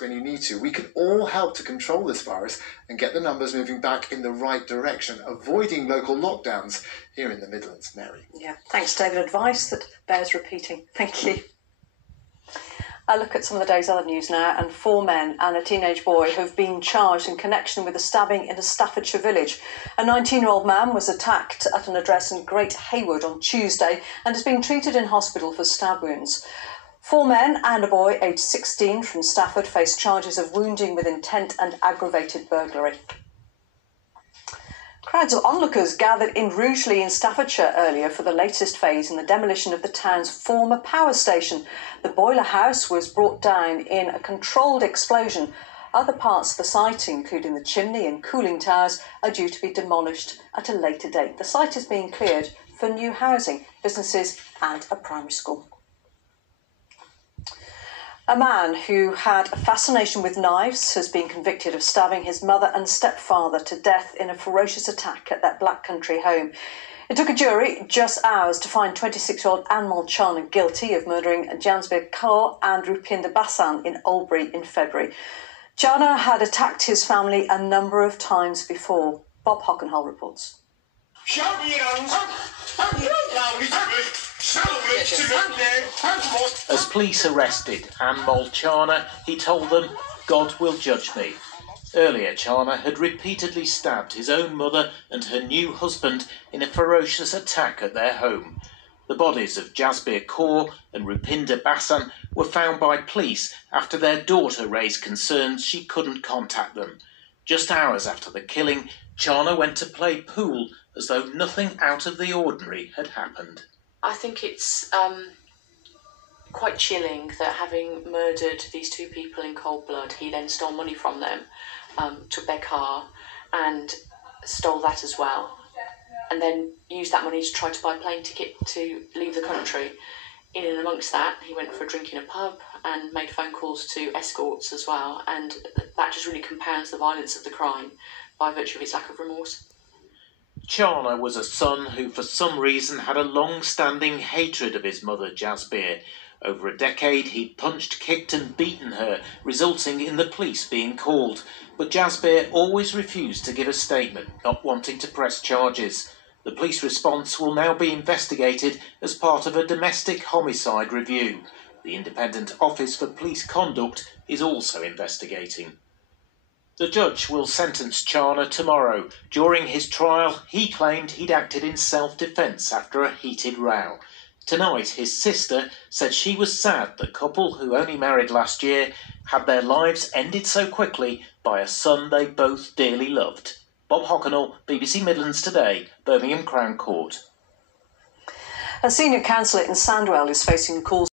when you need to. We can all help to control this virus and get the numbers moving back in the right direction, avoiding local lockdowns here in the Midlands. Mary. Yeah, thanks, David. Advice that bears repeating. Thank you. I look at some of the day's other news now, and 4 men and a teenage boy have been charged in connection with a stabbing in a Staffordshire village. A 19-year-old man was attacked at an address in Great Haywood on Tuesday and is being treated in hospital for stab wounds. 4 men and a boy aged 16 from Stafford face charges of wounding with intent and aggravated burglary. Crowds of onlookers gathered in Rugeley in Staffordshire earlier for the latest phase in the demolition of the town's former power station. The boiler house was brought down in a controlled explosion. Other parts of the site, including the chimney and cooling towers, are due to be demolished at a later date. The site is being cleared for new housing, businesses and a primary school. A man who had a fascination with knives has been convicted of stabbing his mother and stepfather to death in a ferocious attack at their Black Country home. It took a jury just hours to find 26-year-old Anmol Chana guilty of murdering Jasbir Kaur and Rupinder Basan in Albury in February. Chana had attacked his family a number of times before. Bob Hockenhull reports. As police arrested Anmol Chana, he told them, "God will judge me." Earlier, Chana had repeatedly stabbed his own mother and her new husband in a ferocious attack at their home. The bodies of Jasbir Kaur and Rupinder Basan were found by police after their daughter raised concerns she couldn't contact them. Just hours after the killing, Chana went to play pool as though nothing out of the ordinary had happened. I think it's quite chilling that having murdered these 2 people in cold blood, he then stole money from them, took their car and stole that as well, and then used that money to try to buy a plane ticket to leave the country. In and amongst that, he went for a drink in a pub and made phone calls to escorts as well, and that just really compounds the violence of the crime by virtue of his lack of remorse. Chana was a son who for some reason had a long-standing hatred of his mother Jasbir. Over a decade he'd punched, kicked and beaten her, resulting in the police being called. But Jasbir always refused to give a statement, not wanting to press charges. The police response will now be investigated as part of a domestic homicide review. The Independent Office for Police Conduct is also investigating. The judge will sentence Chana tomorrow. During his trial, he claimed he'd acted in self-defence after a heated row. Tonight, his sister said she was sad the couple, who only married last year, had their lives ended so quickly by a son they both dearly loved. Bob Hockenhull, BBC Midlands Today, Birmingham Crown Court. A senior counsellor in Sandwell is facing calls